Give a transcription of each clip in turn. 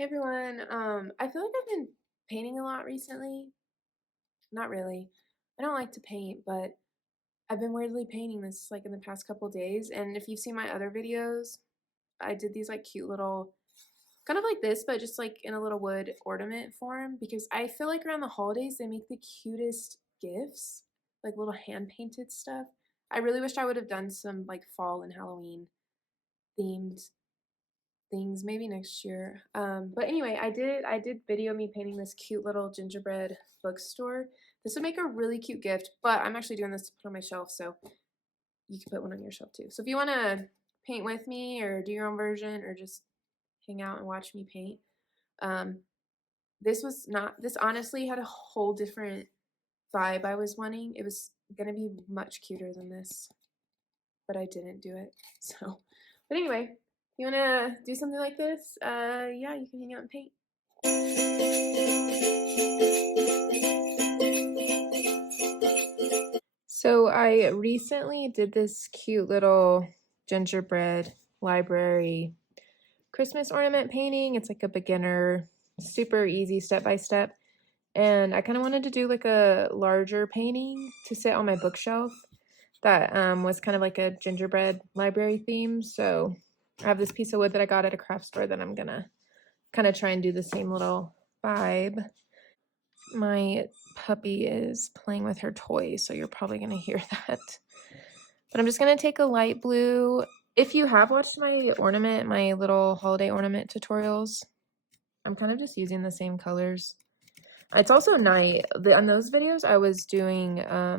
Hey everyone. I feel like I've been painting a lot recently. Not really. I don't like to paint, but I've been weirdly painting this like in the past couple days. And if you've seen my other videos, I did these like cute little kind of like this, but just like in a little wood ornament form because I feel like around the holidays they make the cutest gifts, like little hand painted stuff. I really wish I would have done some like fall and Halloween themed things maybe next year. But anyway, I did video me painting this cute little gingerbread bookstore. This would make a really cute gift, but I'm actually doing this to put on my shelf, so you can put one on your shelf too. So if you want to paint with me or do your own version or just hang out and watch me paint, um, this honestly had a whole different vibe I was wanting. It was gonna be much cuter than this, but I didn't do it. So, but anyway, you wanna do something like this? Yeah, you can hang out and paint. So I recently did this cute little gingerbread library Christmas ornament painting. It's like a beginner, super easy step by step. And I kind of wanted to do like a larger painting to sit on my bookshelf that was kind of like a gingerbread library theme. So I have this piece of wood that I got at a craft store that I'm gonna kind of try and do the same little vibe. My puppy is playing with her toy, so you're probably gonna hear that. But I'm just gonna take a light blue. If you have watched my little holiday ornament tutorials, I'm kind of just using the same colors. It's also night. On those videos, I was doing, I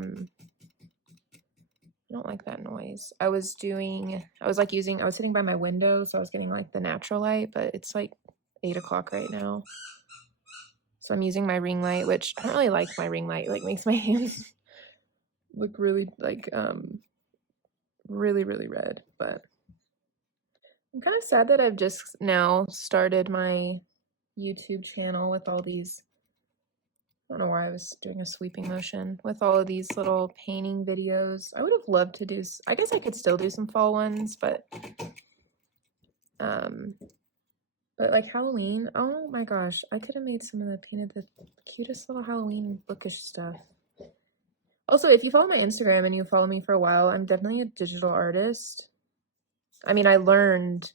don't like that noise. I was sitting by my window, so I was getting like the natural light, but it's like 8 o'clock right now. So I'm using my ring light, which I don't really like my ring light. It like makes my hands look really like, really, really red, but I'm kind of sad that I've just now started my YouTube channel with all these. I don't know why I was doing a sweeping motion with all of these little painting videos. I would have loved to do, I guess I could still do some fall ones, um, but like Halloween, oh my gosh, I could have made painted the cutest little Halloween bookish stuff. Also, if you follow my Instagram and you follow me for a while, I'm definitely a digital artist. I mean, I learned,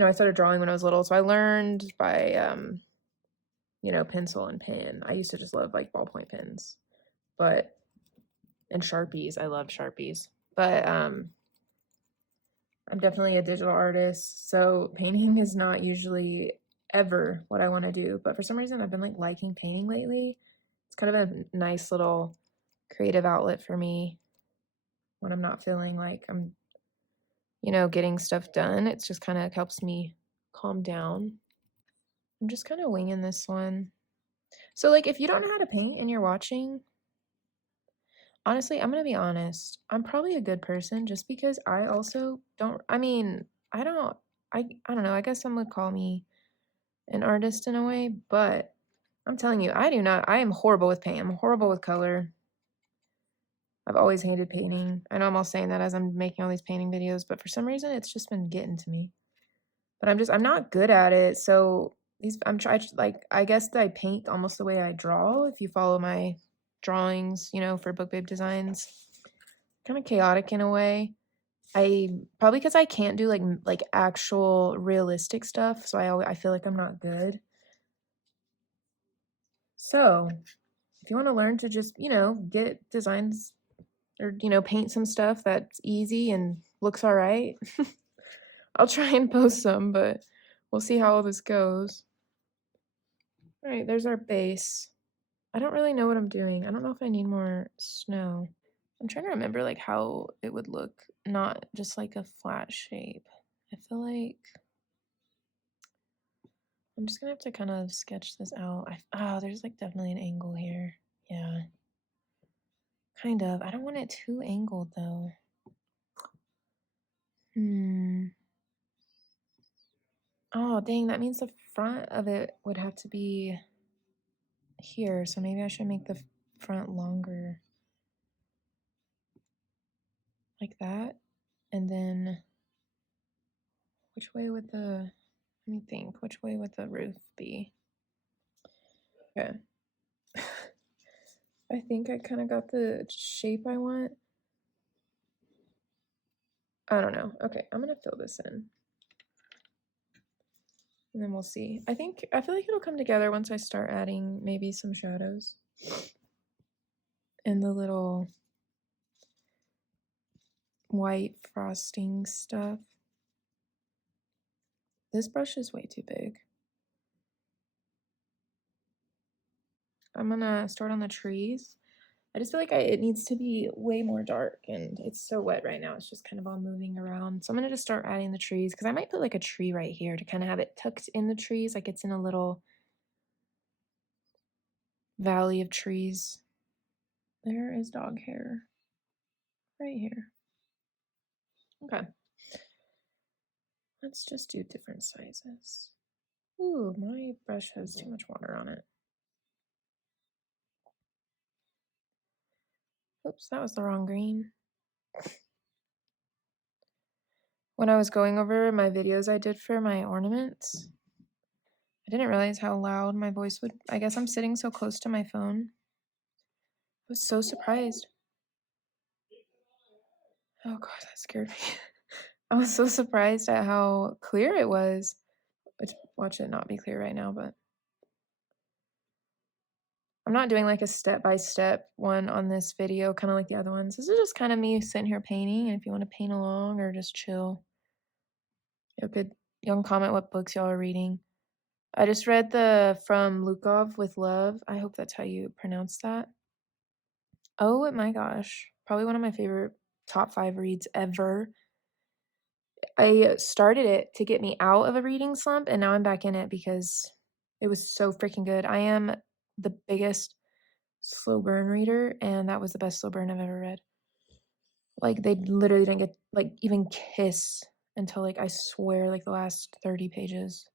I started drawing when I was little, so I learned by, pencil and pen. I used to just love like ballpoint pens, and Sharpies. I love Sharpies, but I'm definitely a digital artist, so painting is not usually ever what I want to do. But for some reason, I've been like liking painting lately. It's kind of a nice little creative outlet for me when I'm not feeling like I'm, getting stuff done. It's just kind of helps me calm down. I'm just kind of winging this one. So, like, if you don't know how to paint and you're watching, honestly, I'm gonna be honest. I'm probably a good person just because I also don't. I mean, I don't. I don't know. I guess some would call me an artist in a way, but I'm telling you, I do not. I am horrible with paint. I'm horrible with color. I've always hated painting. I know I'm all saying that as I'm making all these painting videos, but for some reason, it's just been getting to me. But I'm not good at it. So I'm trying, like, I guess that I paint almost the way I draw. If you follow my drawings, for Book Babe Designs, kind of chaotic in a way. I probably because I can't do like actual realistic stuff, so I feel like I'm not good. So if you want to learn to just get designs or paint some stuff that's easy and looks all right, I'll try and post some, but we'll see how all this goes. All right, there's our base. I don't really know what I'm doing. I don't know if I need more snow. I'm trying to remember like how it would look, not just like a flat shape. I feel like I'm just gonna have to kind of sketch this out. There's like definitely an angle here. Yeah, kind of. I don't want it too angled though. Oh, dang, that means the front of it would have to be here. So maybe I should make the front longer. Like that. And then which way would I'm Let me think, which way would the roof be? Okay. I think I kind of got the shape I want. I don't know. Okay, I'm gonna fill this in. And then we'll see. I feel like it'll come together once I start adding maybe some shadows. And the little white frosting stuff. This brush is way too big. I'm gonna start on the trees. I just feel like it needs to be way more dark, and it's so wet right now. It's just kind of all moving around. So I'm gonna just start adding the trees because I might put like a tree right here to kind of have it tucked in the trees, like it's in a little valley of trees. There is dog hair right here. Okay. Let's just do different sizes. Ooh, my brush has too much water on it. Oops, that was the wrong green. When I was going over my videos I did for my ornaments, I didn't realize how loud my voice would. I guess I'm sitting so close to my phone. I was so surprised. Oh god, that scared me. I was so surprised at how clear it was. Watch it not be clear right now, but I'm not doing like a step-by-step one on this video, kind of like the other ones. This is just kind of me sitting here painting, and if you want to paint along or just chill, y'all can comment what books y'all are reading. I just read the From Lukov with Love. I hope that's how you pronounce that. Oh my gosh, probably one of my favorite top 5 reads ever. I started it to get me out of a reading slump, and now I'm back in it because it was so freaking good. I am the biggest slow burn reader, and that was the best slow burn I've ever read. Like, they literally didn't get, like, even kiss until, like, I swear, like, the last 30 pages.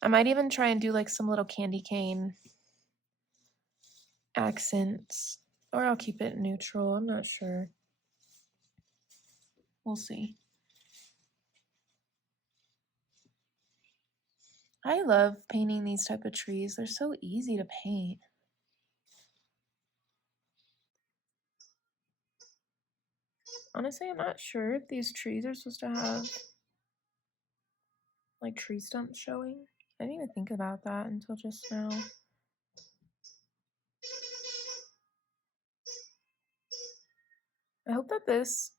I might even try and do, like, some little candy cane accents, or I'll keep it neutral. I'm not sure. We'll see. I love painting these type of trees. They're so easy to paint. Honestly, I'm not sure if these trees are supposed to have like tree stumps showing. I didn't even think about that until just now. I hope that this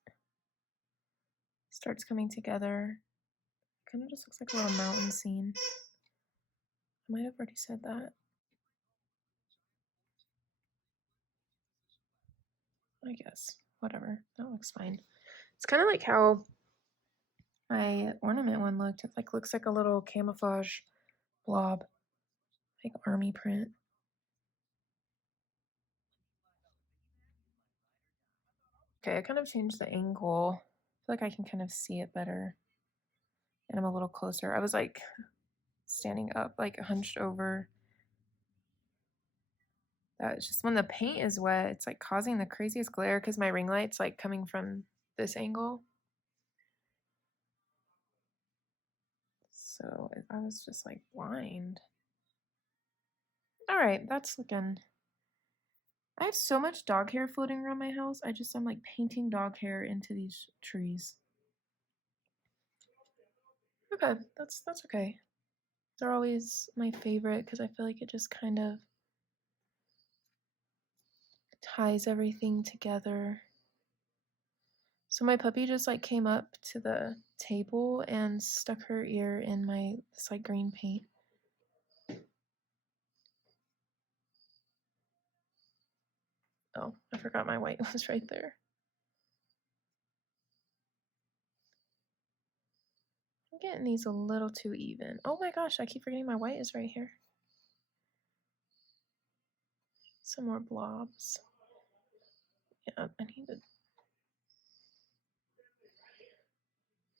starts coming together. Kind of just looks like a little mountain scene. I might have already said that. I guess. Whatever. That looks fine. It's kind of like how my ornament one looked. It like looks like a little camouflage blob. Like army print. Okay, I kind of changed the angle. I feel like I can kind of see it better. And I'm a little closer. I was like standing up, like hunched over. That's just when the paint is wet, it's like causing the craziest glare because my ring light's like coming from this angle. So I was just like blind. All right, that's looking. I have so much dog hair floating around my house. I'm like painting dog hair into these trees. Okay, that's okay. They're always my favorite because I feel like it just kind of ties everything together. So my puppy just like came up to the table and stuck her ear in this like green paint. Oh, I forgot my white was right there. I'm getting these a little too even. Oh my gosh, I keep forgetting my white is right here. Some more blobs. Yeah, I need to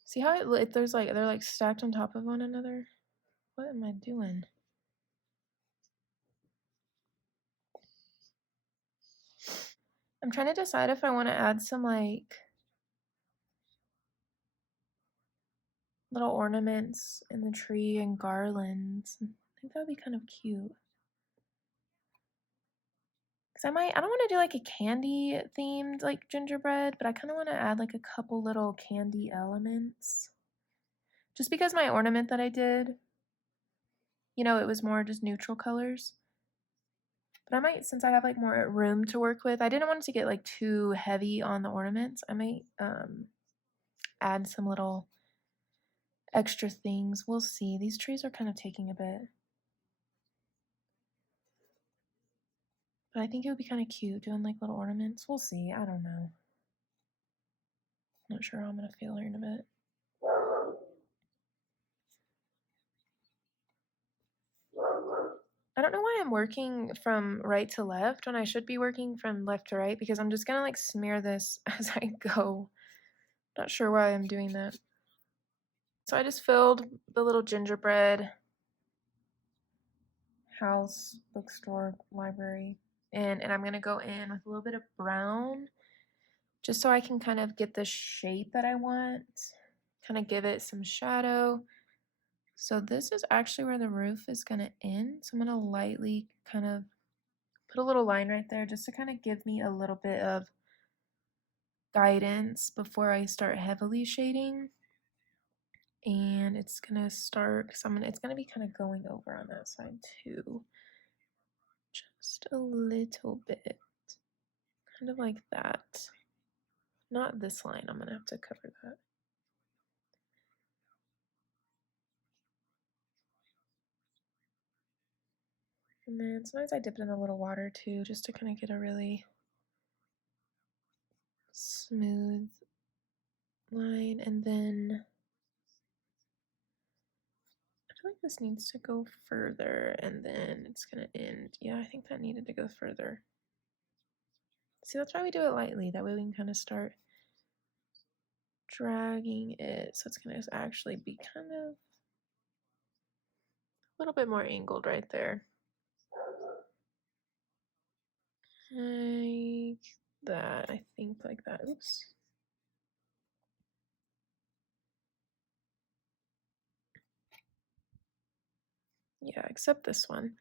see how there's like they're like stacked on top of one another. What am I doing? I'm trying to decide if I want to add some like little ornaments in the tree and garlands. I think that would be kind of cute. Because I don't want to do like a candy themed like gingerbread, but I kind of want to add like a couple little candy elements. Just because my ornament that I did, you know, it was more just neutral colors. But I might, since I have like more room to work with, I didn't want it to get like too heavy on the ornaments. I might add some little extra things. We'll see. These trees are kind of taking a bit. But I think it would be kind of cute doing like little ornaments. We'll see. I don't know. Not sure how I'm going to feel here in a bit. I don't know why I'm working from right to left when I should be working from left to right, because I'm just going to like smear this as I go. Not sure why I'm doing that. So I just filled the little gingerbread house, bookstore, library in, and I'm going to go in with a little bit of brown just so I can kind of get the shape that I want, kind of give it some shadow. So this is actually where the roof is going to end. So I'm going to lightly kind of put a little line right there just to kind of give me a little bit of guidance before I start heavily shading. And it's going to start, because it's going to be kind of going over on that side too. Just a little bit. Kind of like that. Not this line, I'm going to have to cover that. And then sometimes I dip it in a little water too, just to kind of get a really smooth line. And then I feel like this needs to go further, and then it's going to end. Yeah, I think that needed to go further. See, that's why we do it lightly. That way we can kind of start dragging it. So it's going to actually be kind of a little bit more angled right there. Like that, I think, like that. Oops. Yeah, except this one.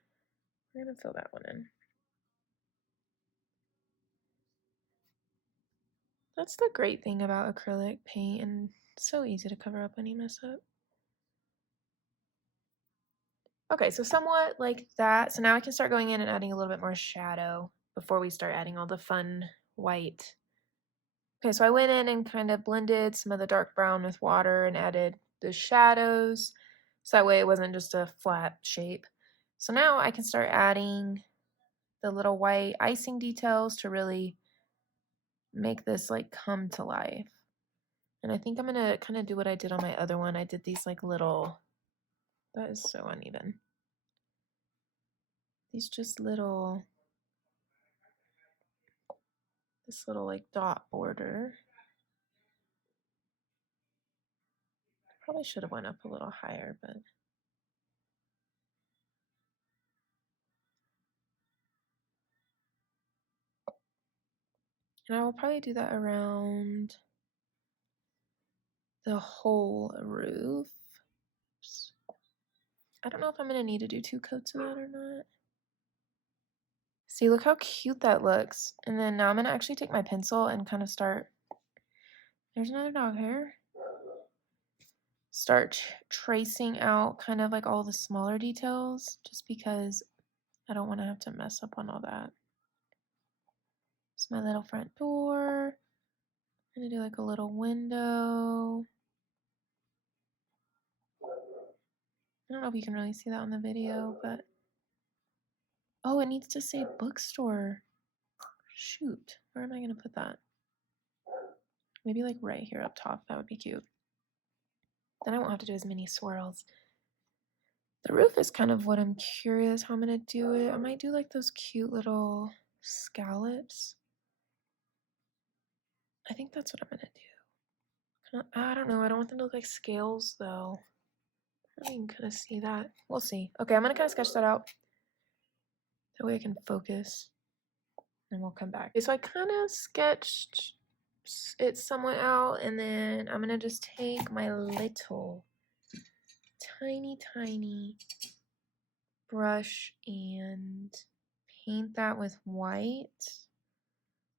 We're going to fill that one in. That's the great thing about acrylic paint, and it's so easy to cover up when you mess up. Okay, so somewhat like that. So now I can start going in and adding a little bit more shadow before we start adding all the fun white. Okay, so I went in and kind of blended some of the dark brown with water and added the shadows. So that way it wasn't just a flat shape. So now I can start adding the little white icing details to really make this like come to life. And I think I'm gonna kind of do what I did on my other one. I did these like little, that is so uneven. These just little, this little like dot border. Probably should have went up a little higher, but. And I will probably do that around the whole roof. I don't know if I'm going to need to do 2 coats of that or not. See, look how cute that looks. And then now I'm going to actually take my pencil and kind of start. There's another dog hair. Start tracing out kind of like all the smaller details, just because I don't want to have to mess up on all that. It's my little front door. I'm going to do like a little window. I don't know if you can really see that on the video, but oh, it needs to say bookstore. Shoot, where am I going to put that? Maybe like right here up top. That would be cute. Then I won't have to do as many swirls. The roof is kind of what I'm curious how I'm going to do it. I might do like those cute little scallops. I think that's what I'm going to do. I don't know. I don't want them to look like scales though. I can kind of see that. We'll see. Okay, I'm going to kind of sketch that out. That way I can focus. And we'll come back. Okay, so I kind of sketched it somewhat out, and then I'm going to just take my little tiny, tiny brush and paint that with white.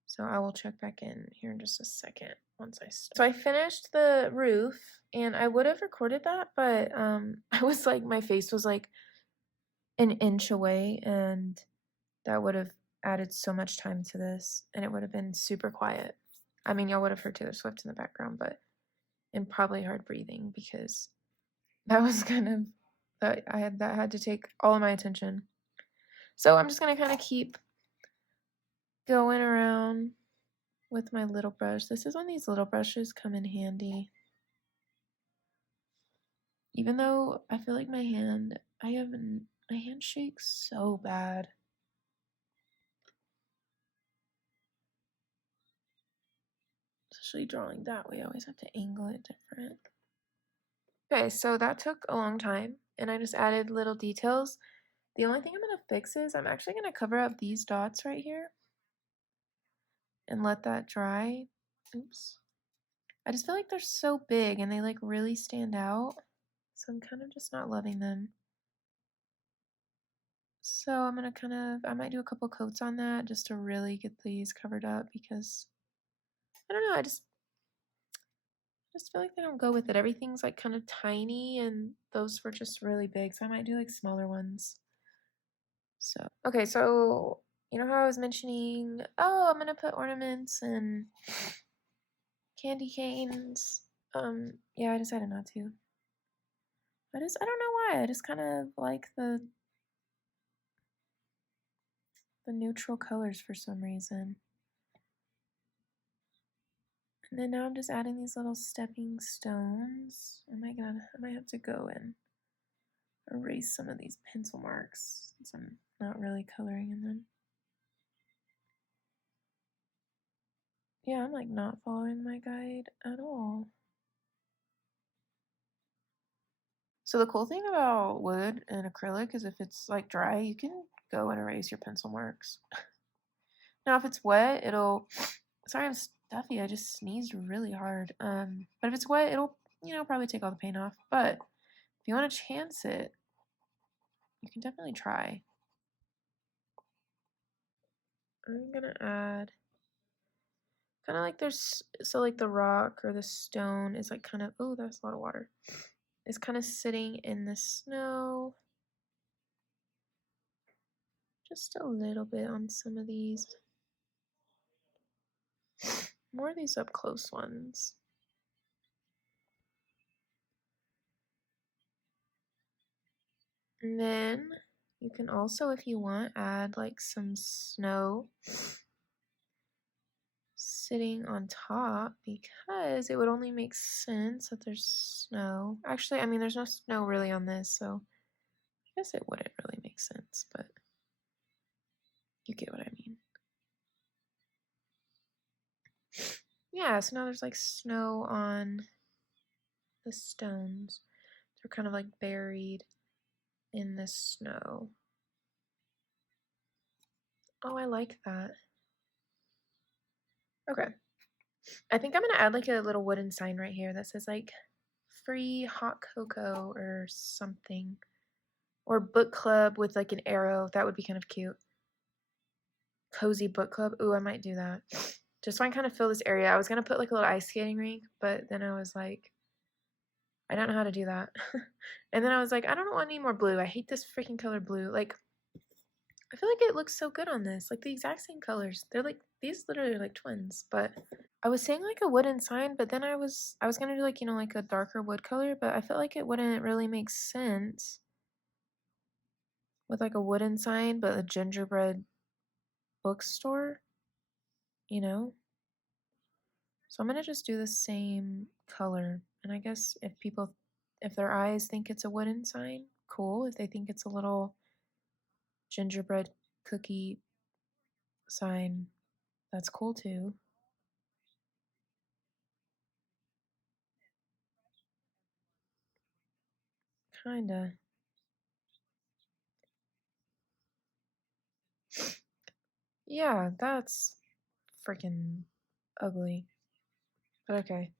So I will check back in here in just a second once I start. So I finished the roof, and I would have recorded that, but I was like, my face was like an inch away, and that would have added so much time to this, and it would have been super quiet. I mean, y'all would have heard Taylor Swift in the background, but and probably hard breathing because that was kind of that had to take all of my attention. So I'm just gonna kind of keep going around with my little brush. This is when these little brushes come in handy. Even though I feel like my hand shakes so bad. Especially drawing that way, I always have to angle it different. Okay, so that took a long time, and I just added little details. The only thing I'm going to fix is I'm actually going to cover up these dots right here and let that dry. Oops. I just feel like they're so big and they like really stand out, so I'm kind of just not loving them. So I'm going to I might do a couple coats on that just to really get these covered up because, I don't know, I just feel like they don't go with it. Everything's like kind of tiny and those were just really big, so I might do like smaller ones. So, okay, so you know how I was mentioning, oh, I'm gonna put ornaments and candy canes. Yeah, I decided not to. I don't know why. I just kind of like the neutral colors for some reason. And then now I'm just adding these little stepping stones. Oh my god, I might have to go and erase some of these pencil marks since I'm not really coloring in them. Yeah, I'm like not following my guide at all. So the cool thing about wood and acrylic is if it's like dry, you can go and erase your pencil marks. Now if it's wet, it'll, sorry I'm stuffy, I just sneezed really hard. But if it's wet, it'll, probably take all the paint off. But if you want to chance it, you can definitely try. I'm gonna add kind of like there's, so like the rock or the stone is like kind of, oh, that's a lot of water. It's kind of sitting in the snow. Just a little bit on some of these. More of these up close ones. And then you can also, if you want, add like some snow sitting on top because it would only make sense that there's snow. Actually, I mean, there's no snow really on this, so I guess it wouldn't really make sense, but you get what I mean. Yeah, so now there's like snow on the stones. They're kind of like buried in the snow. Oh, I like that. Okay. I think I'm gonna add like a little wooden sign right here that says like free hot cocoa or something. Or book club with like an arrow. That would be kind of cute. Cozy book club. Ooh, I might do that. Just so I kind of fill this area. I was gonna put like a little ice skating rink, but then I was like, I don't know how to do that. And then I was like, I don't want any more blue. I hate this freaking color blue. Like, I feel like it looks so good on this. Like the exact same colors. They're like, these literally are like twins, but I was saying like a wooden sign, but then I was gonna do like, like a darker wood color, but I felt like it wouldn't really make sense with like a wooden sign, but a gingerbread bookstore, you know? So I'm gonna just do the same color. And I guess if their eyes think it's a wooden sign, cool. If they think it's a little gingerbread cookie sign, that's cool too. Kinda. Yeah, that's freaking ugly. But okay.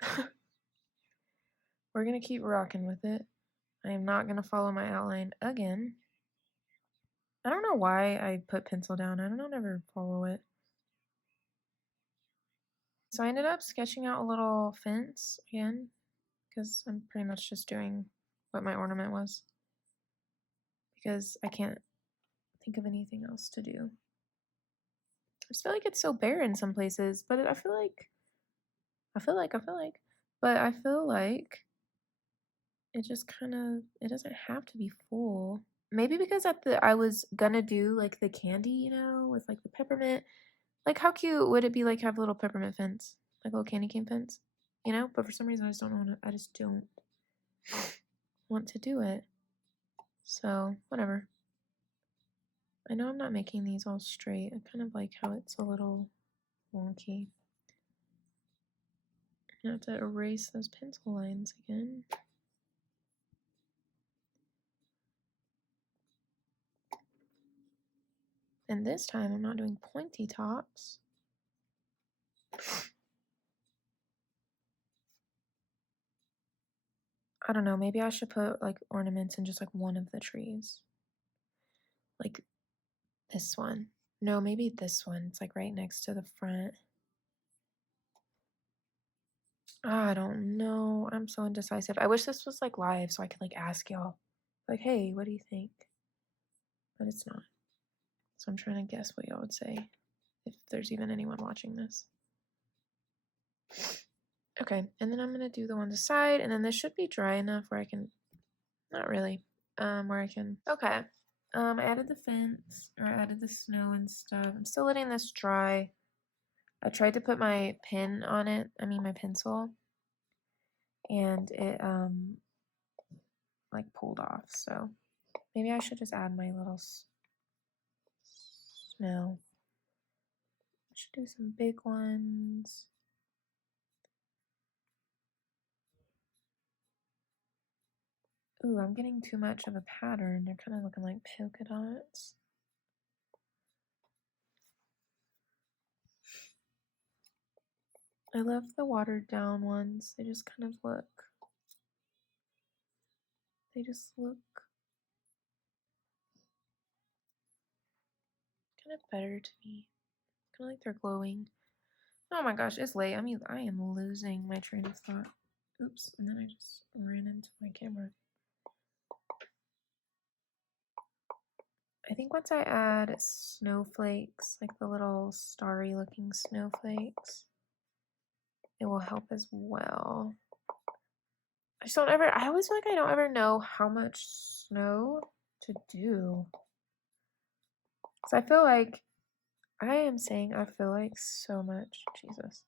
We're gonna keep rocking with it. I am not going to follow my outline again. I don't know why I put pencil down. I don't ever follow it. So I ended up sketching out a little fence again, because I'm pretty much just doing what my ornament was, because I can't think of anything else to do. I just feel like it's so bare in some places, but I feel like it just kind of, it doesn't have to be full. Maybe because I was gonna do like the candy, you know, with like the peppermint. Like how cute would it be like have a little peppermint fence, like a little candy cane fence, you know? But for some reason I just don't want to do it. So whatever. I know I'm not making these all straight. I kind of like how it's a little wonky. I have to erase those pencil lines again. And this time I'm not doing pointy tops. I don't know, maybe I should put like ornaments in just like one of the trees. Like this one. No, maybe this one. It's like right next to the front. I don't know. I'm so indecisive. I wish this was like live so I could like ask y'all. Like, hey, what do you think? But it's not. So I'm trying to guess what y'all would say, if there's even anyone watching this. Okay, and then I'm gonna do the one side, and then this should be dry enough where I can, not really, where I can, okay. I added the fence, or I added the snow and stuff. I'm still letting this dry. I tried to put my pen on it, my pencil, and it, like pulled off, so maybe I should just add my little snow. I should do some big ones. Ooh, I'm getting too much of a pattern. They're kind of looking like polka dots. I love the watered down ones. They just kind of look, kind of better to me. Kind of like they're glowing. Oh my gosh, it's late. I am losing my train of thought. Oops, and then I just ran into my camera. I think once I add snowflakes, like the little starry looking snowflakes, it will help as well. I always feel like I don't ever know how much snow to do. So I feel like, I feel like so much, Jesus.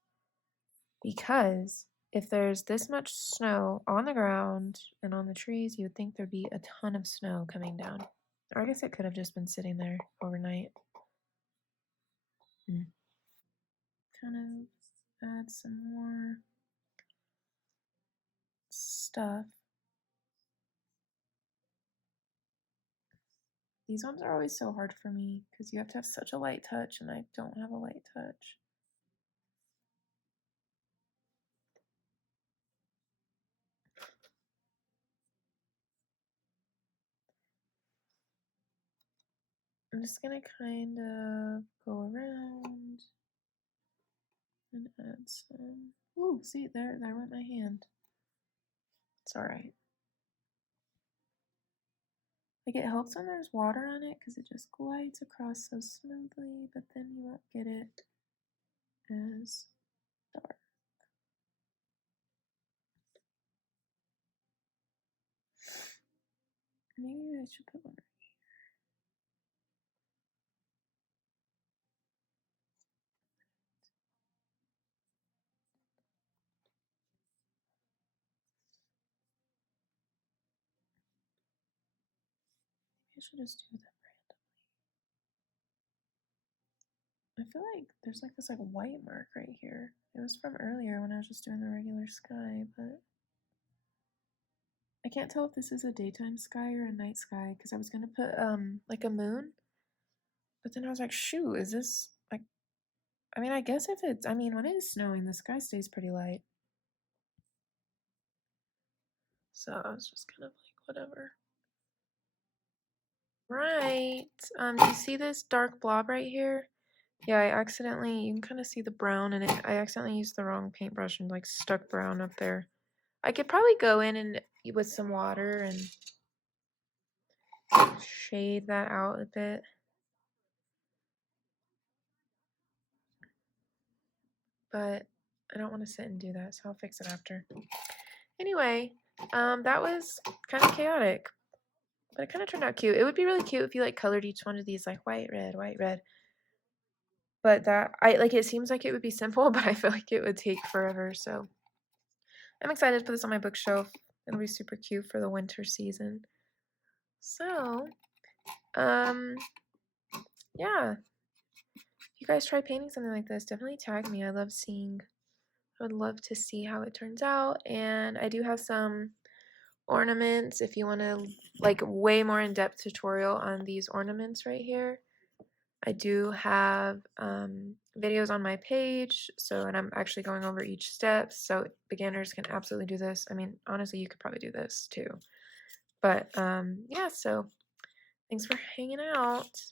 Because if there's this much snow on the ground and on the trees, you would think there'd be a ton of snow coming down. Or I guess it could have just been sitting there overnight. Kind of add some more stuff. These ones are always so hard for me because you have to have such a light touch, and I don't have a light touch. I'm just gonna kind of go around and add some. Ooh, see, there went my hand. It's alright. Like, it helps when there's water on it because it just glides across so smoothly, but then you won't get it as dark. Maybe I should put one right here. I should just do them randomly. I feel like there's like this like white mark right here. It was from earlier when I was just doing the regular sky, but I can't tell if this is a daytime sky or a night sky because I was gonna put like a moon, but then I was like, shoot, is this like, I guess if it's, when it is snowing, the sky stays pretty light. So I was just kind of like, whatever. Right. Do you see this dark blob right here? Yeah, I accidentally, you can kind of see the brown in it. I accidentally used the wrong paintbrush and like stuck brown up there. I could probably go in and with some water and shade that out a bit. But I don't want to sit and do that, so I'll fix it after. Anyway, that was kind of chaotic, but it kind of turned out cute. It would be really cute if you like colored each one of these like white, red, white, red. But that, it seems like it would be simple, but I feel like it would take forever, so I'm excited to put this on my bookshelf. It'll be super cute for the winter season. So, yeah. If you guys try painting something like this, definitely tag me. I would love to see how it turns out. And I do have some ornaments if you want to like way more in-depth tutorial on these ornaments right here. I do have videos on my page, and I'm actually going over each step, so beginners can absolutely do this. I mean, honestly, you could probably do this too. But yeah, so thanks for hanging out.